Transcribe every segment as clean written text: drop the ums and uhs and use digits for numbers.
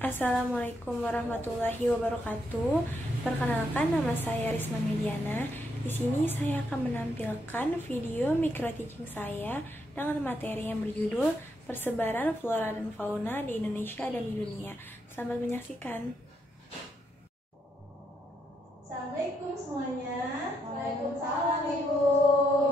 Assalamualaikum warahmatullahi wabarakatuh. Perkenalkan, nama saya Risma Mediana. Di sini saya akan menampilkan video micro teaching saya dengan materi yang berjudul Persebaran Flora dan Fauna di Indonesia dan di Dunia. Selamat menyaksikan. Assalamualaikum semuanya. Waalaikumsalam, Ibu.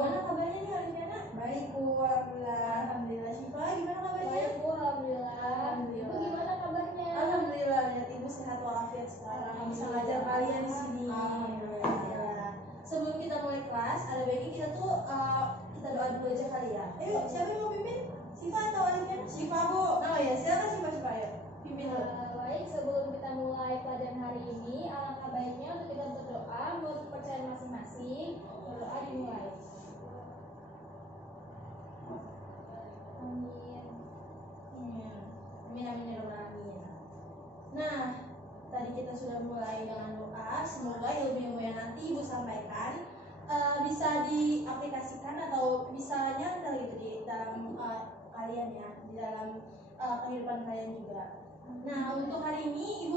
Gimana kabarnya nih hari ini? Baik, Bu. Alhamdulillah. Alhamdulillah. Syifa, gimana kabarnya? Baik, Bu. Alhamdulillah. Ibu gimana kabarnya? Alhamdulillah, lihat Ibu sehat walafiat sekarang. Bisa ngajar kalian di sini. Alhamdulillah. Sebelum kita mulai kelas, ada baiknya kita kita doa dulu aja kali ya. Siapa yang mau pimpin? Syifa atau Alfian? Syifa, Bu. Oh ya, silakan Syifa ya. Pimpin dulu. Baik, sebelum kita mulai pelajaran hari ini, alangkah baiknya untuk kita berdoa buat kepercayaan masing-masing. Berdoa dimulai. Amin. Amin, amin, ya rabbal alamin. Nah, tadi kita sudah mulai dengan doa. Semoga ilmu-ilmu yang nanti Ibu sampaikan bisa diaplikasikan atau bisa nyata gitu di dalam kalian ya, di dalam kehidupan kalian juga. Nah, untuk hari ini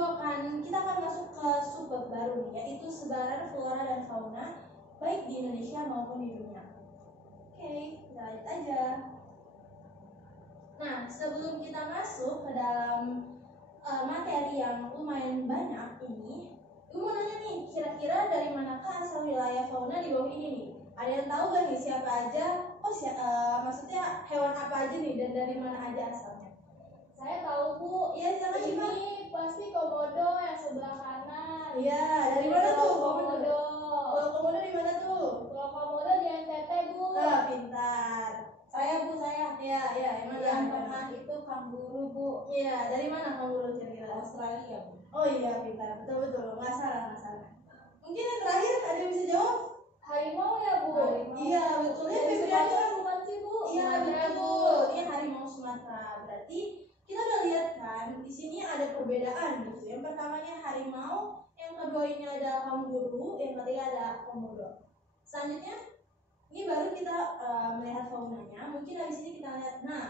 kita akan masuk ke subbab baru nih, yaitu sebaran flora dan fauna baik di Indonesia maupun di dunia. Oke, kita lanjut aja. Nah, sebelum kita masuk ke dalam materi yang lumayan banyak ini, Ibu mau nanya nih, kira-kira dari manakah asal wilayah fauna di bawah ini nih? Ada yang tahu gak nih siapa aja? Maksudnya hewan apa aja nih dan dari mana aja asalnya? Saya tahu, Bu. Iya, silakan Syifa. Ini pasti komodo yang sebelah kanan. Iya, dari mana tuh? Komodo. Kalau komodo di mana tuh? Kalau komodo di NTT, Bu. Pintar. Saya, Bu, saya. Iya, yang mana? Yang tengah itu kanguru, Bu. Iya, dari mana kanguru kira-kira? Australia, Bu. Oh iya, pintar. Betul. Nggak salah. Mungkin yang terakhir ada yang bisa jawab? Harimau ya, Bu. Harimau. Iya, betul. Ya, Dari Febriani. Sumatera bukan sih, Bu? Iya, Sumatera, betul. Ini harimau Sumatera. Berarti kita udah lihat kan, di sini ada perbedaan gitu. Yang pertamanya harimau, yang kedua ini ada kanguru, yang ketiga ada komodo. Selanjutnya, ini baru kita melihat faunanya. Mungkin habis ini kita lihat. Nah,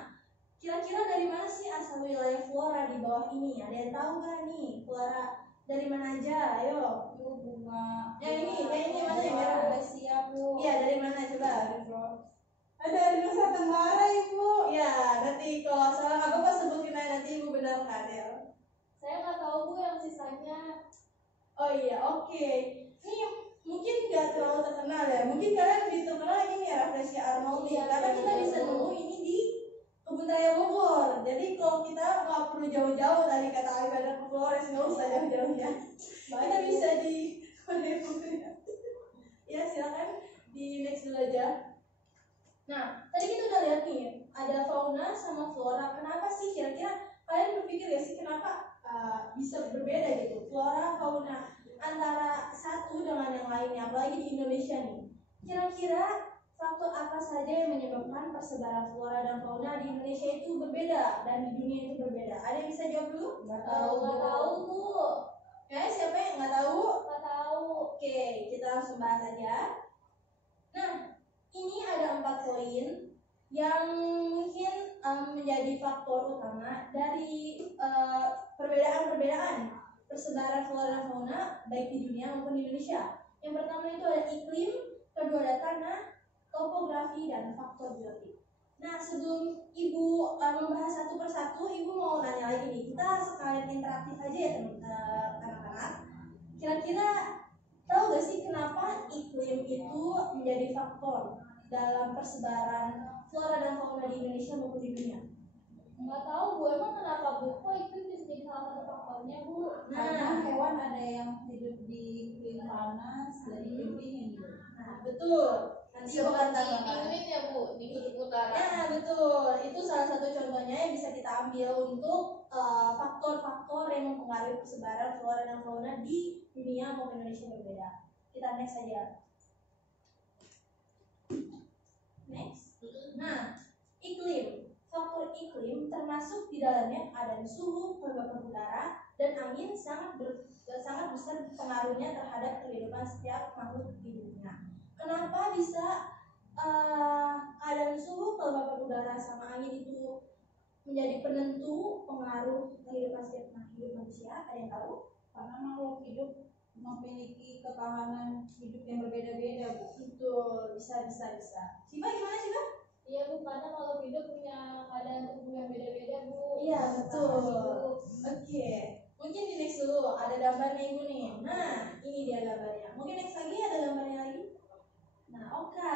kira-kira dari mana sih asal wilayah flora di bawah ini? Ada yang tahu gak nih flora dari mana aja? Ayo. Itu bunga. Yang ini mana yang merah? Udah siap, Bu. Iya, dari mana coba? Ada di Nusa Tenggara, Ibu. Iya, nanti kalau salah apa sebutin aja, nanti Ibu benarkan ya. Saya nggak tahu, Bu, yang sisanya. Oh iya, oke. Ini mungkin nggak terlalu terkenal ya. Mungkin kalian lebih terkenal ini ya, Rafflesia arnoldi. Iya, Karena kita betul. bisa nemu ini di Kebun Raya Bogor. Jadi kalau kita nggak perlu jauh-jauh dari kata Alibada ke Flores, nggak usah jauh-jauh ya. Kita bisa di ya, silakan di next dulu aja. Nah, tadi kita udah lihat nih, ada fauna sama flora. Kenapa sih kira-kira kalian berpikir ya sih kenapa bisa berbeda gitu flora fauna antara satu dengan yang lainnya, apalagi di Indonesia nih? Kira-kira faktor apa saja yang menyebabkan persebaran flora dan fauna di Indonesia itu berbeda dan di dunia itu berbeda? Ada yang bisa jawab dulu? Nggak tahu, Bu. Siapa yang nggak tahu? Nggak tahu. Oke, kita langsung bahas aja. Nah, ini ada 4 poin yang mungkin menjadi faktor utama dari perbedaan persebaran flora dan fauna baik di dunia maupun di Indonesia. Yang pertama itu ada iklim, kedua ada tanah, topografi, dan faktor biotik. Nah, sebelum Ibu membahas satu persatu, Ibu mau nanya lagi nih. Kita sekalian interaktif aja ya anak-anak. Kira-kira tahu gak sih kenapa iklim itu menjadi faktor dalam persebaran flora dan fauna di Indonesia maupun di dunia? Nggak tahu, Bu. Emang kenapa, Bu? Kok iklim bisa jadi salah satu faktornya, Bu? Nah, hewan ada yang hidup di iklim panas dan iklim dingin, Bu. Nah, betul. Nanti Ibu akan tambahkan. Dingin ya, Bu, di kutub utara. Nah, betul. Itu salah satu contohnya yang bisa kita ambil untuk faktor-faktor yang mempengaruhi persebaran flora dan fauna di dunia maupun Indonesia berbeda. Kita next saja. Next. Nah, iklim. Faktor iklim termasuk di dalamnya ada suhu, kelembapan udara, dan angin sangat besar pengaruhnya terhadap kehidupan setiap makhluk di dunia. Kenapa bisa keadaan suhu, kelembapan udara, sama angin itu menjadi penentu pengaruh kehidupan setiap makhluk manusia? Ada yang tahu? Karena makhluk hidup memiliki ketahanan hidup yang berbeda-beda, Bu. Betul, bisa. Siva gimana Siva? Iya Bu, karena makhluk hidup punya keadaan tubuh yang beda-beda Bu. Iya betul. Hidup. Oke, mungkin di next dulu ada gambarnya ibu nih. Nah, ini dia gambarnya. Mungkin next lagi ada gambarnya lagi. Nah, oke.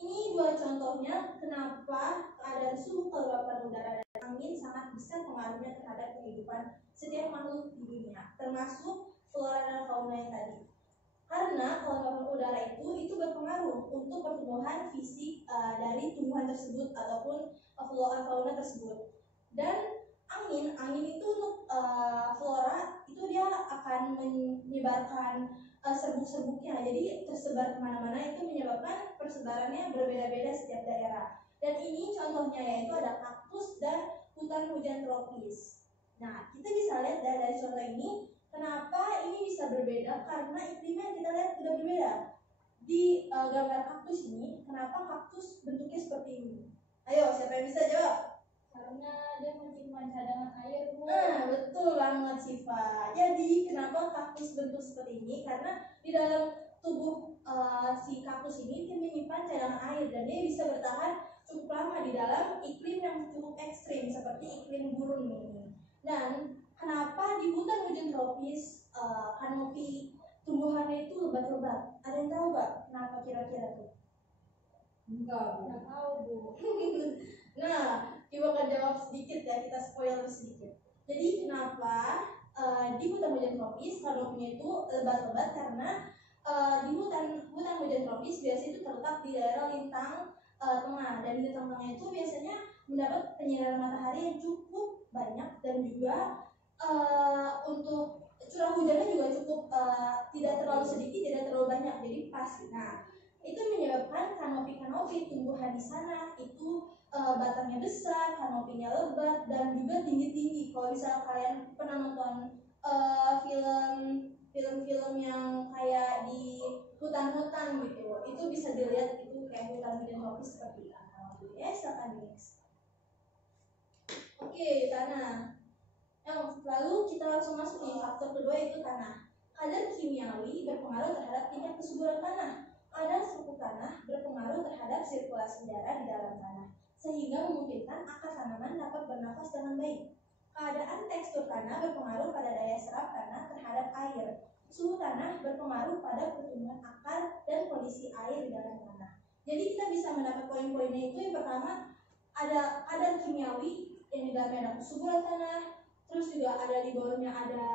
Ini dua contohnya kenapa keadaan suhu kelembapan udara dan angin sangat besar pengaruhnya terhadap kehidupan setiap makhluk di dunia, termasuk flora dan fauna yang tadi. Karena kelembapan udara itu berpengaruh untuk pertumbuhan fisik dari tumbuhan tersebut ataupun flora fauna tersebut. Dan angin itu untuk flora itu dia akan menyebarkan serbuk-serbuknya, jadi tersebar kemana-mana, itu menyebabkan persebarannya berbeda-beda setiap daerah. Dan ini contohnya yaitu ada kaktus dan hutan hujan tropis. Nah, kita bisa lihat dari contoh ini kenapa ini bisa berbeda, karena iklimnya kita lihat sudah berbeda. Di gambar kaktus ini, kenapa kaktus bentuknya seperti ini? Ayo, siapa yang bisa jawab? Karena dia menyimpan cadangan air Bu. Nah, betul banget Siva. Jadi kenapa kaktus bentuk seperti ini? Karena di dalam tubuh si kaktus ini dia menyimpan cadangan air dan dia bisa bertahan cukup lama di dalam iklim yang cukup ekstrim seperti iklim gurun ini. Dan kenapa di hutan hujan tropis kanopi tumbuhannya itu lebat-lebat? Ada yang tahu nggak kenapa kira-kira tuh? Enggak, Bu. Nggak tahu Bu. Nah, coba akan jawab sedikit ya, kita spoiler sedikit. Jadi kenapa di hutan hujan tropis kanopinya itu lebat-lebat? Karena di hutan hujan tropis biasanya itu terletak di daerah lintang tengah, dan lintang tengah itu biasanya mendapat penyinaran matahari yang cukup banyak, dan juga untuk curah hujannya juga cukup tidak terlalu sedikit, tidak terlalu banyak, jadi pas. Nah, itu menyebabkan kanopi tumbuhan di sana itu batangnya besar, kanopinya lebat, dan juga tinggi-tinggi. Kalau misalnya kalian pernah nonton film-film yang kayak di hutan-hutan gitu, itu bisa dilihat itu kayak hutan hujan tropis seperti apa. Ya, silakan next. Oke, tanah. Lalu kita langsung masuk nih, faktor kedua yaitu tanah. Kadar kimiawi berpengaruh terhadap tingkat kesuburan tanah. Kadar struktur tanah berpengaruh terhadap sirkulasi udara di dalam tanah, sehingga memungkinkan akar tanaman dapat bernafas dengan baik. Keadaan tekstur tanah berpengaruh pada daya serap tanah terhadap air. Suhu tanah berpengaruh pada pertumbuhan akar dan kondisi air di dalam tanah. Jadi kita bisa mendapat poin-poinnya itu, yang pertama ada kadar kimiawi yang di dalamnya ada kesuburan tanah, terus juga ada di bawahnya ada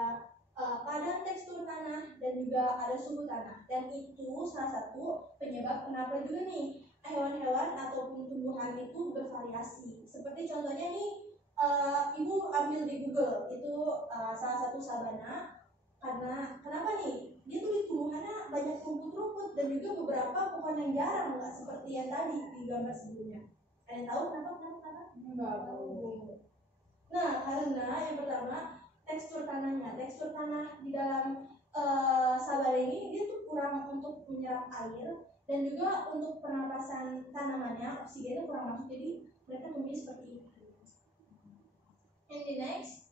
keadaan tekstur tanah, dan juga ada suhu tanah. Dan itu salah satu penyebab kenapa juga nih hewan-hewan ataupun tumbuhan itu bervariasi. Seperti contohnya nih, ibu ambil di Google itu salah satu sabana. Karena kenapa nih? Dia tuh di tumbuhannya banyak rumput-rumput dan juga beberapa pohon yang jarang, nggak seperti yang tadi di gambar sebelumnya. Ada yang tahu kenapa? Enggak, Bu. Nah, karena yang pertama tekstur tanahnya. Tekstur tanah di dalam sabana ini dia tuh kurang untuk menyerap air, dan juga untuk pernapasan tanamannya oksigennya kurang masuk, jadi mereka memilih seperti itu. And the next,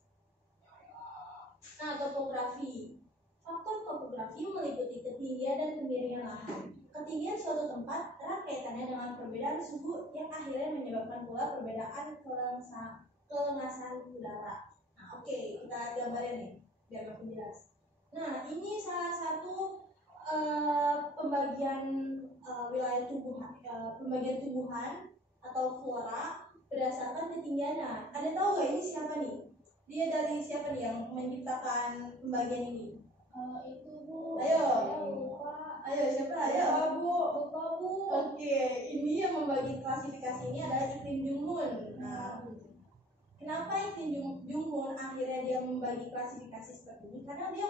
nah, topografi. Faktor topografi meliputi ketinggian dan kemiringan lahan. Ketinggian suatu tempat erat kaitannya dengan perbedaan suhu yang akhirnya menyebabkan pula perbedaan kelengasan udara. Nah, oke, kita gambarin nih biar makin jelas. Nah, ini salah satu pembagian wilayah pembagian tumbuhan atau flora berdasarkan ketinggiannya. Ada tahu nggak ini siapa nih? Dia dari siapa nih yang menciptakan pembagian ini? Itu Bu. Ayo. Lupa. Ayo, siapa? Ayo. Lupa Bu. Oke, ini yang membagi klasifikasi ini adalah iklim Junghun. Nah, kenapa iklim Junghun akhirnya dia membagi klasifikasi seperti ini? Karena dia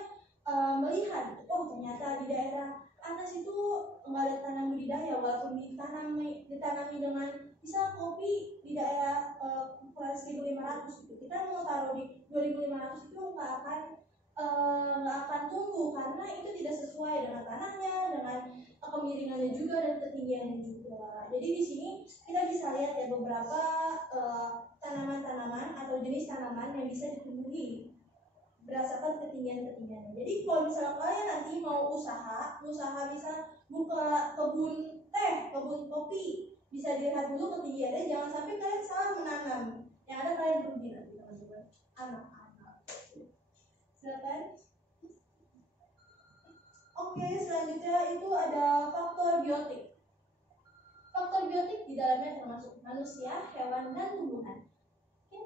melihat, oh ternyata di daerah atas itu nggak ada tanam budidaya, walaupun ditanami dengan bisa kopi di daerah ukuran 1.500 gitu. Kita mau taruh di 2.500 itu nggak akan tumbuh karena itu tidak sesuai dengan tanahnya, dengan kemiringannya juga dan ketinggiannya juga. Jadi di sini kita bisa lihat ya beberapa tanaman-tanaman atau jenis tanaman yang bisa ditumbuhi berdasarkan ketinggian-ketinggian. Jadi kalau misalnya kalian nanti mau usaha bisa buka kebun teh, kebun kopi, bisa dilihat dulu ketinggiannya, jangan sampai kalian salah menanam. Yang ada kalian rugi nanti teman-teman. Anak-anak. Silakan. Oke, selanjutnya itu ada faktor biotik. Faktor biotik di dalamnya termasuk manusia, hewan, dan tumbuhan. Oke,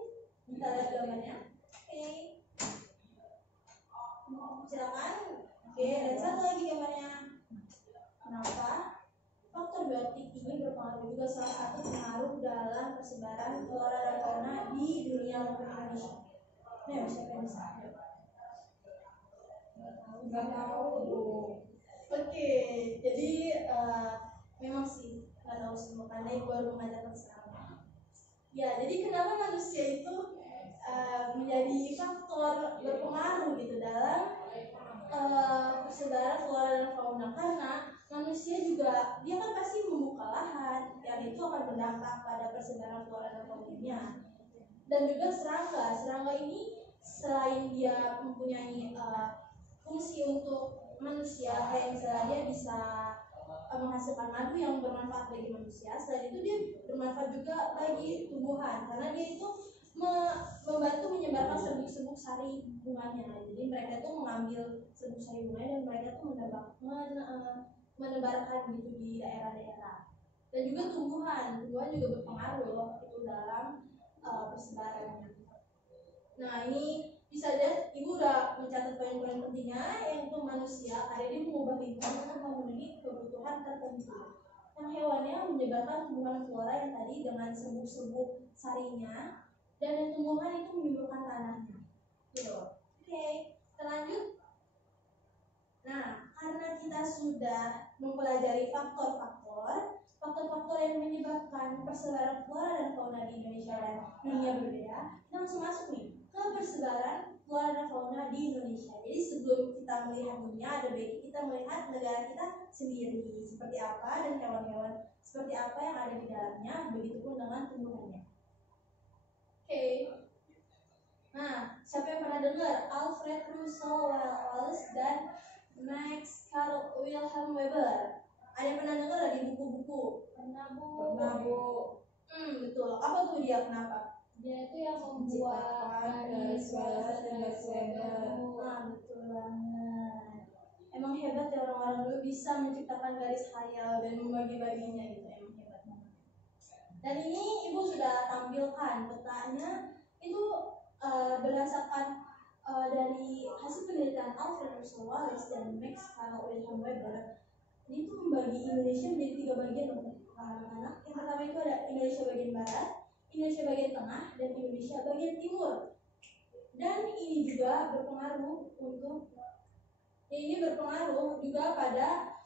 kita lihat gambarnya. Oke. Silakan. Oke, dan satu lagi gambarnya. Kenapa? Faktor biotik ini berpengaruh juga salah satu pengaruh dalam persebaran flora dan fauna di dunia maupun Indonesia. Nah, siapa yang bisa? Nggak tahu. Oke, jadi memang sih nggak tahu semua karena ibu baru mengajarkan sekarang. Ya, jadi kenapa manusia itu menjadi faktor berpengaruh gitu dalam persebaran flora dan fauna, karena manusia juga dia kan pasti membuka lahan yang itu akan berdampak pada persebaran flora dan faunanya. Dan juga serangga ini selain dia mempunyai fungsi untuk manusia, kayak misalnya dia bisa menghasilkan madu yang bermanfaat bagi manusia, selain itu dia bermanfaat juga bagi tumbuhan karena dia itu membantu menyebarkan serbuk-serbuk sari bunganya. Jadi mereka itu mengambil serbuk sari bunganya dan mereka itu menebarkan gitu di daerah-daerah. Dan juga tumbuhan juga berpengaruh loh itu dalam persebarannya. Nah, ini bisa lihat ibu udah mencatat poin-poin pentingnya, yang untuk manusia karena dia mengubah lingkungan dengan memenuhi kebutuhan tertentu. Yang hewannya menyebarkan tumbuhan flora yang tadi dengan serbuk-serbuk sarinya, dan yang tumbuhan itu menyuburkan tanahnya. Oke, lanjut. Nah, karena kita sudah mempelajari faktor-faktor yang menyebabkan persebaran flora dan fauna di Indonesia dan dunia berbeda, kita langsung masuk nih ke persebaran flora dan fauna di Indonesia. Jadi sebelum kita melihat dunia, ada baiknya kita melihat negara kita sendiri seperti apa dan hewan-hewan seperti apa yang ada di dalamnya, begitupun dengan tumbuhannya. Oke. Nah, siapa yang pernah dengar Alfred Russel Wallace dan Max Carl Wilhelm Weber? Ada yang pernah dengar di buku-buku? Pernah, Bu. Betul. Apa tuh dia? Kenapa? Dia itu yang membuat garis Weber. Betul banget. Emang hebat ya orang-orang dulu bisa menciptakan garis khayal dan membagi-baginya gitu. Emang hebat banget. Dan ini ibu sudah tampilkan petanya itu berdasarkan dari hasil penelitian Alfred Russel Wallace dan Max Carl Wilhelm Weber. Ini tuh membagi Indonesia menjadi 3 bagian loh anak-anak. Yang pertama itu ada Indonesia bagian barat, Indonesia bagian tengah, dan Indonesia bagian timur. Dan ini juga berpengaruh juga pada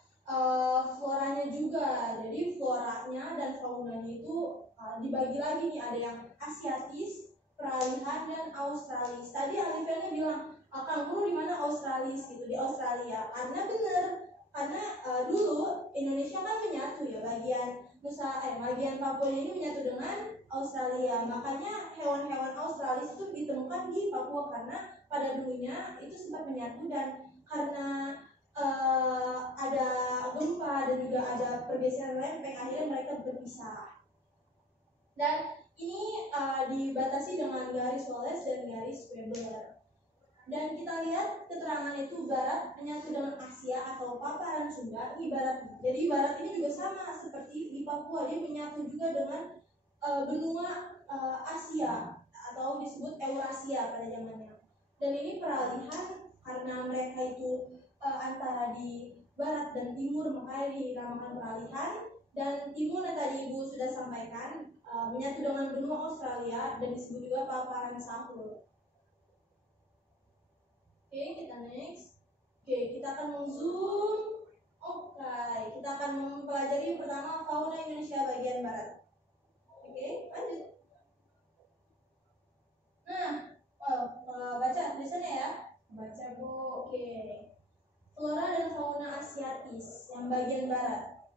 floranya juga. Jadi floranya dan faunanya itu dibagi lagi nih, ada yang Asiatis, peralihan, dan Australis. Tadi Alifanya bilang, Kang Guru di mana Australis gitu, di Australia. Karena bener, karena dulu Indonesia kan menyatu ya, bagian Papua ini menyatu dengan Australia. Makanya hewan-hewan Australis itu ditemukan di Papua karena pada dulunya itu sempat menyatu, dan karena ada gempa dan juga ada pergeseran lempeng, akhirnya mereka berpisah. Dan ini dibatasi dengan garis Wallace dan garis Weber. Dan kita lihat keterangan itu barat menyatu dengan Asia atau paparan Sunda, ini barat. Jadi barat ini juga sama seperti di Papua, dia menyatu juga dengan benua Asia atau disebut Eurasia pada zamannya. Dan ini peralihan karena mereka itu antara di barat dan timur, makanya dinamakan peralihan. Dan timur yang tadi ibu sudah sampaikan menyatu dengan benua Australia dan disebut juga paparan Sahul. Oke, kita next. Oke, kita akan zoom. Oke, kita akan mempelajari pertama fauna Indonesia bagian barat. Oke, lanjut. Nah, baca tulisannya ya. Baca, Bu. Oke. Flora dan fauna Asiatis yang bagian barat.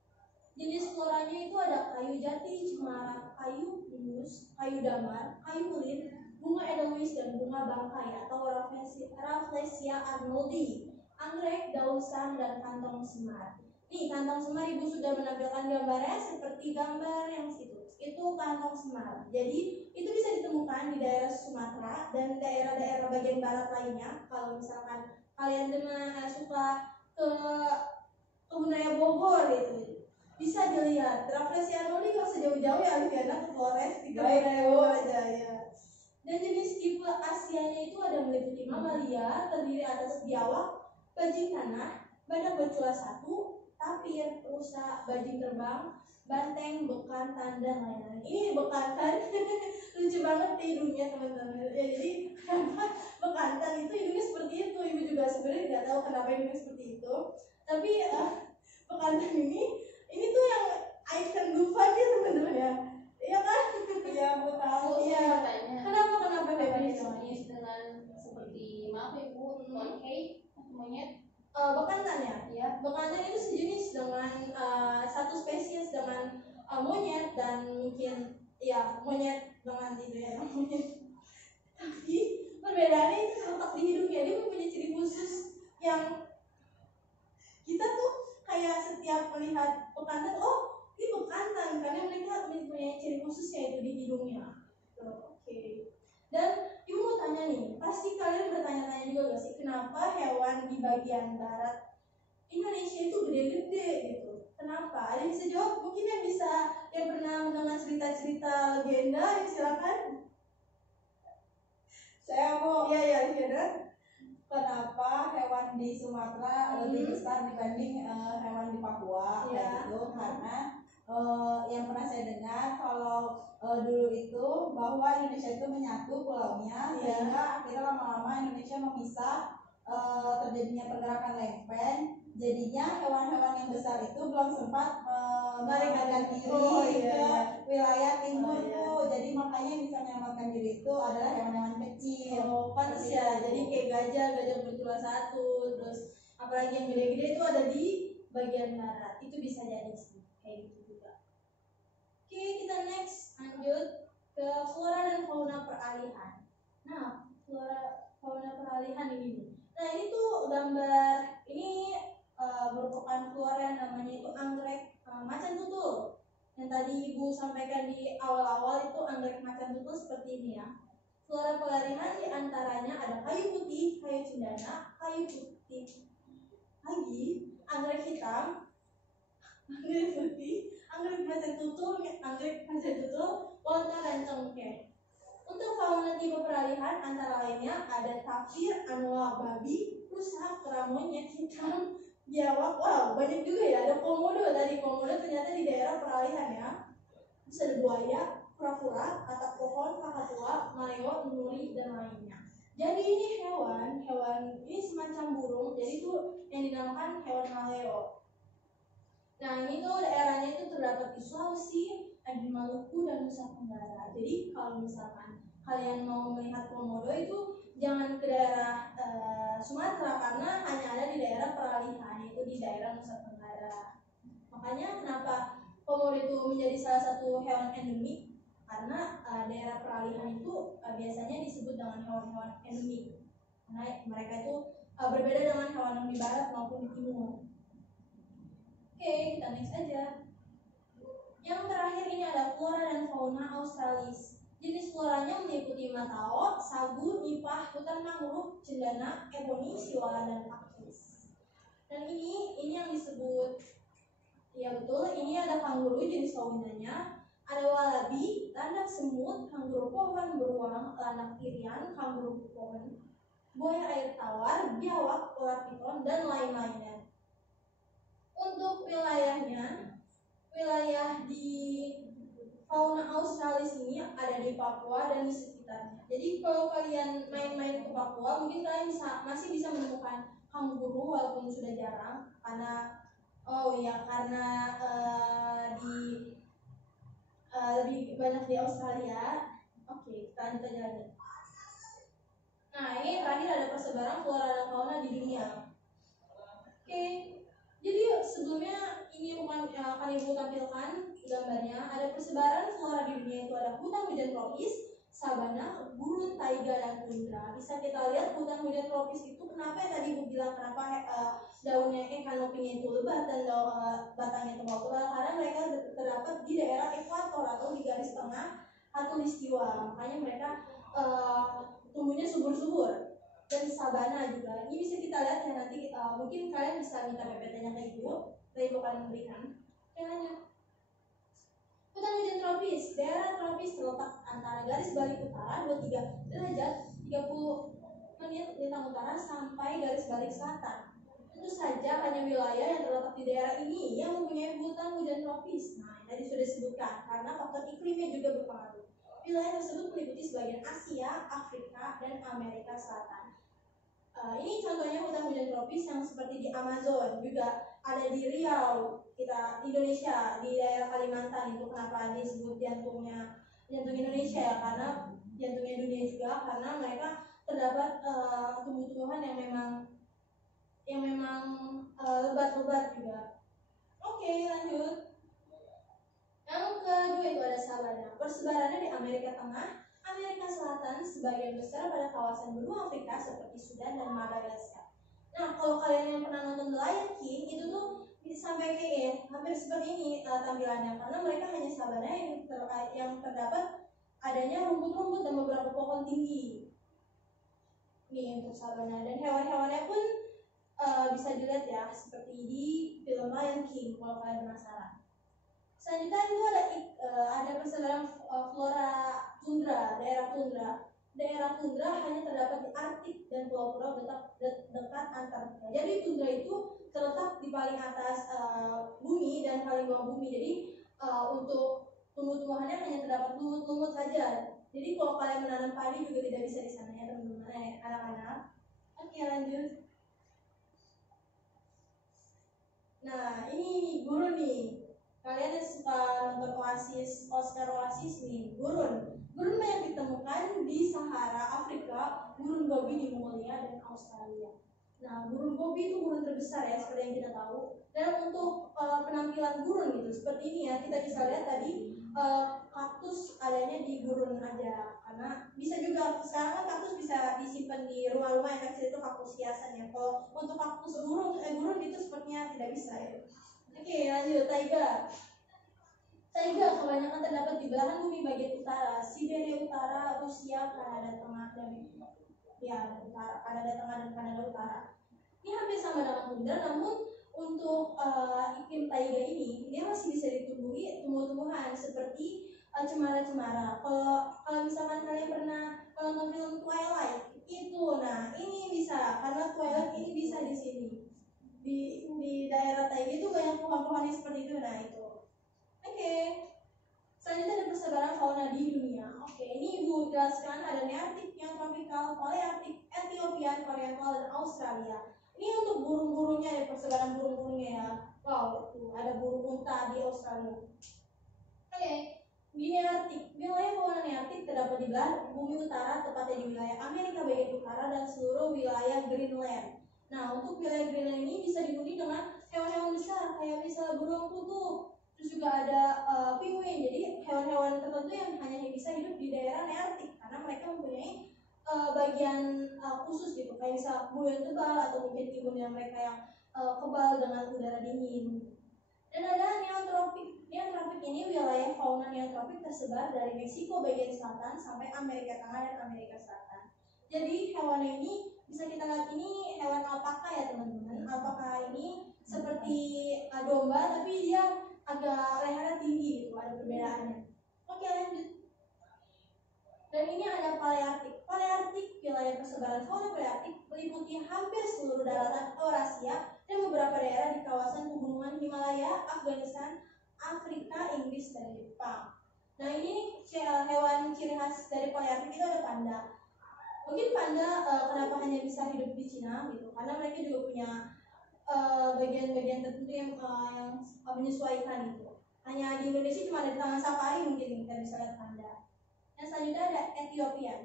Jenis floranya itu ada kayu jati, cemara, kayu pinus, kayu damar, kayu ulin, bunga edelweiss, dan bunga bangkai atau Rafflesia Rafflesia arnoldi, anggrek, daun sam, dan kantong semar. Nih, kantong semar ibu sudah menampilkan gambarnya seperti gambar yang situ. Itu kantong semar. Jadi itu bisa ditemukan di daerah Sumatera dan daerah-daerah bagian barat lainnya. Kalau misalkan kalian suka ke kebun raya Bogor gitu, bisa dilihat. Rafflesia arnoldi nggak sejauh-jauh ya Alfiana ke Flores di kebun raya Bogor aja ya. Dan jenis tipe Asianya itu ada meliputi mamalia, terdiri atas biawak, bajing tanah, badak bercula satu, tapir, rusa, bajing terbang, banteng, bekantan, dan lain-lain. Ini bekantan lucu banget hidungnya teman-teman. Ya, jadi bekantan itu hidungnya seperti itu. Ibu juga sebenarnya nggak tahu kenapa hidungnya seperti itu. Tapi bekantan ini tuh yang icon Dufan ya teman-teman ya. Iya kan? Iya, aku tahu. Iya. Kenapa Jenis Febri? dengan seperti maaf ya Bu, monkey atau monyet. Bekantan ya? Bekantan itu sejenis dengan satu spesies dengan monyet dan mungkin ya monyet dengan itu ya monyet. Tapi perbedaannya itu terletak di hidungnya. Dia mempunyai ciri khusus yang kita tuh kayak setiap melihat bekantan, oh ini bekantan karena mereka mempunyai ciri khususnya itu di hidungnya. Oke. Dan ibu mau tanya nih, pasti kalian bertanya-tanya juga gak sih kenapa hewan di bagian barat Indonesia itu gede-gede gitu? Kenapa? Ada yang bisa jawab? Mungkin yang pernah mendengar cerita-cerita legenda, ya silakan. Saya mau. Iya Alfiana. Kenapa hewan di Sumatera lebih besar dibanding hewan di Papua kayak gitu? Karena yang pernah saya dengar kalau dulu itu bahwa Indonesia itu menyatu pulaunya, sehingga akhirnya lama-lama Indonesia memisah, terjadinya pergerakan lempeng. Jadinya hewan-hewan yang besar itu belum sempat melarikan diri ke wilayah timur tuh. Jadi makanya yang bisa menyelamatkan diri itu adalah hewan-hewan kecil. Pantes ya. Jadi kayak gajah bercula satu, terus apalagi yang gede-gede itu ada di bagian barat. Itu bisa jadi sih kayak gitu juga. Oke, kita next lanjut ke flora dan fauna peralihan. Nah, flora fauna peralihan ini. Nah, ini tuh gambar ini merupakan flora yang namanya itu anggrek macan tutul. Yang tadi ibu sampaikan di awal-awal itu anggrek macan tutul seperti ini ya. Flora peralihan diantaranya ada kayu putih, kayu cendana, kayu putih lagi, anggrek hitam, anggrek putih, anggrek macan tutul, lontar dan cengkeh. Untuk fauna tipe peralihan antara lainnya ada tapir, anoa babi, rusa, kera monyet hitam, biawak. Wow, banyak juga ya. Ada komodo tadi. Komodo ternyata di daerah peralihan ya. Terus ada buaya, kura-kura, katak pohon, kakatua, maleo, nuri, dan lainnya. Jadi ini hewan ini semacam burung. Jadi itu yang dinamakan hewan maleo. Nah, ini tuh daerahnya itu terdapat di Sulawesi, di Maluku, dan Nusa Tenggara. Jadi kalau misalkan kalian mau melihat komodo itu jangan ke daerah Sumatera karena hanya ada di daerah peralihan, yaitu di daerah Nusa Tenggara. Makanya kenapa komodo itu menjadi salah satu hewan endemik, karena daerah peralihan itu biasanya disebut dengan hewan-hewan endemik karena mereka itu berbeda dengan hewan yang di barat maupun di timur. Oke, kita next aja. Yang terakhir ini ada flora dan fauna Australis. Jenis floranya meliputi matao, sagu, nipah, hutan mangrove, cendana, eboni, siwala, dan kaktus. Dan ini yang disebut, ya betul, ini ada kanguru jenis faunanya, ada walabi, landak semut, kanguru pohon beruang, landak irian, kanguru pohon, buaya air tawar, biawak, ular piton, dan lain-lainnya. Untuk wilayah di fauna Australis ini ada di Papua dan di sekitarnya. Jadi kalau kalian main-main ke Papua, mungkin kalian masih bisa menemukan kanguru walaupun sudah jarang karena lebih banyak di Australia. Oke, kita lanjut aja lagi. Nah, ini terakhir ada persebaran flora dan fauna di dunia. Oke, jadi sebelumnya ini akan ibu tampilkan gambarnya. Ada persebaran flora di dunia itu ada hutan hujan tropis, sabana, gurun, taiga, dan tundra. Bisa kita lihat hutan hujan tropis itu kenapa ya tadi gue bilang kenapa daunnya kanopinya itu lebat dan batangnya tebal karena mereka terdapat di daerah ekuator atau di garis tengah khatulistiwa, makanya mereka tumbuhnya subur-subur. Dan sabana juga ini bisa kita lihat ya nanti, mungkin kalian bisa minta PPT-nya kayak gitu, dari bukan memberikan. Lanjut. Hutan hujan tropis, daerah tropis terletak antara garis balik utara 23 derajat 30 menit lintang utara sampai garis balik selatan. Tentu saja hanya wilayah yang terletak di daerah ini yang mempunyai hutan hujan tropis. Nah, tadi sudah disebutkan karena faktor iklimnya juga berpengaruh. Wilayah tersebut meliputi sebagian Asia, Afrika, dan Amerika Selatan. Ini contohnya hutan hujan tropis yang seperti di Amazon, juga ada di Riau, kita Indonesia, di daerah Kalimantan. Itu kenapa disebut jantung Indonesia ya, karena jantungnya dunia juga, karena mereka terdapat tumbuh-tumbuhan yang memang lebat-lebat juga. Oke, lanjut. Yang kedua itu ada sabana. Persebarannya di Amerika Tengah, Amerika Selatan, sebagian besar pada kawasan benua Afrika seperti Sudan dan Madagaskar. Nah, kalau kalian yang pernah nonton The Lion King, itu tuh sampai kayak hampir seperti ini tampilannya, karena mereka hanya sabana yang terdapat adanya rumput-rumput dan beberapa pohon tinggi. Nih untuk sabana, dan hewan-hewannya pun bisa dilihat ya seperti di film Lion King kalau kalian penasaran. Selanjutnya itu ada persebaran flora tundra, daerah tundra. Daerah tundra hanya terdapat di Arktik dan pulau-pulau dekat Antartika. Jadi tundra itu terletak di paling atas bumi dan paling bawah bumi. Jadi untuk tumbuh-tumbuhannya hanya terdapat lumut-lumut saja. Jadi kalau kalian menanam padi juga tidak bisa di sana ya teman-teman, anak-anak. Oke, lanjut. Nah, ini gurun nih. Kalian yang suka nonton Oscar Oasis nih, gurun banyak ditemukan di Sahara, Afrika, gurun Gobi di Mongolia dan Australia. Nah, gurun Gobi itu gurun terbesar ya, seperti yang kita tahu. Dan untuk penampilan gurun gitu, seperti ini ya, kita bisa lihat tadi kaktus adanya di gurun aja, karena bisa juga sekarang kan kaktus bisa disimpan di rumah-rumah yang kecil, itu kaktus hiasan ya. Kalau untuk kaktus gurun itu sepertinya tidak bisa ya. Oke, lanjut. Taiga kebanyakan terdapat di belahan bumi bagian utara, Siberia Utara, Rusia, Kanada Tengah, dan Kanada Tengah dan Kanada Utara. Ini hampir sama dengan tundra, namun untuk iklim taiga ini dia masih bisa ditumbuhi tumbuh-tumbuhan seperti cemara-cemara. Kalau misalkan kalian pernah menonton film Twilight itu, nah ini bisa, karena Twilight ini bisa di sini. Di daerah taiga itu banyak pohon-pohon yang seperti itu. Nah itu. Oke. Selanjutnya ada persebaran fauna di dunia. Oke, ini Ibu jelaskan ada Nearktik yang tropikal, Palearktik, Ethiopia, Oriental, dan Australia. Ini untuk burung-burungnya, ada persebaran burung-burungnya ya. Wow, tuh ada burung unta di Australia. Oke, di Nearktik, wilayah fauna Nearktik terdapat di belahan bumi utara, tepatnya di wilayah Amerika bagian utara dan seluruh wilayah Greenland. Nah, untuk wilayah Greenland ini bisa dihuni dengan hewan-hewan besar, kayak misalnya burung kutub, terus juga ada penguin. Jadi hewan-hewan tertentu yang hanya bisa hidup di daerah Nearktik karena mereka mempunyai bagian khusus gitu, kayak misalnya bulu yang tebal atau mungkin imunnya mereka yang kebal dengan udara dingin. Dan ada neotropik. Neotropik ini wilayah fauna neotropik tersebar dari Meksiko bagian selatan sampai Amerika Tengah dan Amerika Selatan. Jadi hewan ini bisa kita lihat, ini hewan alpaka ya teman-teman. Alpaka ini seperti domba tapi dia agak lehernya tinggi gitu, ada perbedaannya. Oke, lanjut. Dan ini ada Palearktik. Palearktik, wilayah persebaran fauna Palearktik meliputi hampir seluruh daratan Eurasia dan beberapa daerah di kawasan pegunungan Himalaya, Afghanistan, Afrika, Inggris, dan Jepang. Nah, ini hewan ciri khas dari Palearktik itu ada panda. Mungkin panda kenapa hanya bisa hidup di Cina gitu, karena mereka juga punya bagian-bagian tertentu yang menyesuaikan gitu. Hanya di Indonesia cuma ada di taman safari mungkin kita bisa lihat panda. Yang selanjutnya ada Ethiopian.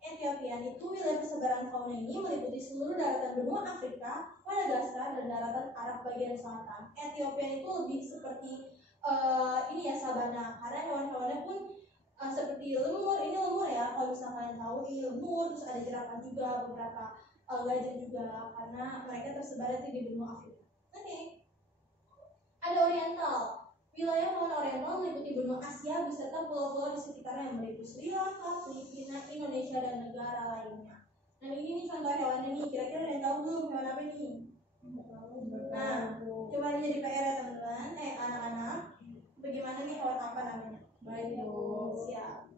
Ethiopian itu wilayah persebaran fauna ini meliputi seluruh daratan benua Afrika, Madagaskar, dan daratan Arab bagian selatan. Ethiopian itu lebih seperti ini ya, sabana, karena hewan-hewannya pun seperti lemur. Ini lemur ya, kalau misalnya kalian tahu ini lemur. Terus ada jerapah juga, beberapa gajah juga karena mereka tersebar di benua Afrika. Oke. Ada Oriental. Wilayah fauna Oriental meliputi benua Asia beserta pulau-pulau di sekitarnya yang meliputi Sri Lanka, Filipina, Indonesia, dan negara lainnya. Nah ini nih contoh hewannya nih. Kira-kira ada yang tahu belum hewan apa nih? Nah, coba ini jadi PR ya teman-teman. Anak-anak. Bagaimana nih hewan apa namanya? Baik, Bu. Siap.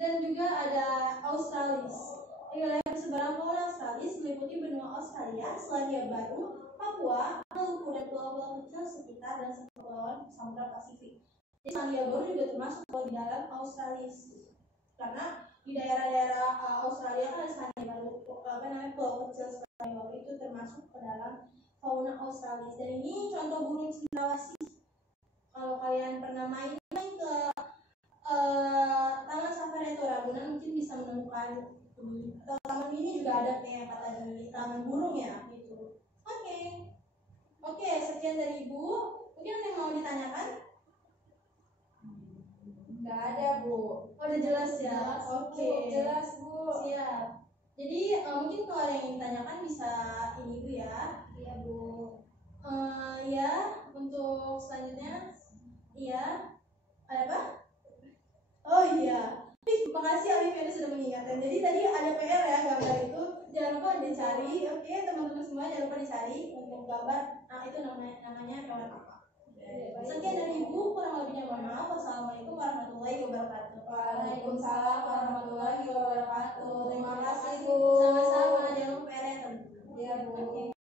Dan juga ada Australis. Wilayah persebaran fauna Australis meliputi benua Australia, Selandia Baru, Papua, Maluku, dan pulau-pulau kecil sekitar dan kepulauan Samudra Pasifik. Jadi Selandia Baru juga termasuk di dalam Australis. Karena di daerah-daerah Australia kan ada Selandia Baru, pulau kecil Selandia Baru itu termasuk ke dalam fauna Australis. Dan ini contoh burung cendrawasih. Kalau kalian pernah main ke Taman Safari atau Ragunan mungkin bisa menemukan atau taman ini juga ada kayak kata di taman burung ya gitu. Oke, sekian dari Ibu. Mungkin ada yang mau ditanyakan? Nggak ada, Bu. Oh, udah jelas ya. Oke. Jelas, Bu. Siap. Jadi mungkin kalau ada yang ingin ditanyakan bisa ini Bu ya. Iya, Bu. Ya, untuk selanjutnya iya. Ada apa? Oh iya. Makasih Olivia sudah mengingatkan. Jadi tadi ada PR ya gambar itu. Jangan lupa dicari. Oke, teman-teman semua jangan lupa dicari untuk gambar. Nah, itu namanya hewan apa. Sekian dari Ibu, kurang lebihnya mohon maaf. Wassalamualaikum warahmatullahi wabarakatuh. Waalaikumsalam warahmatullahi wabarakatuh. Terima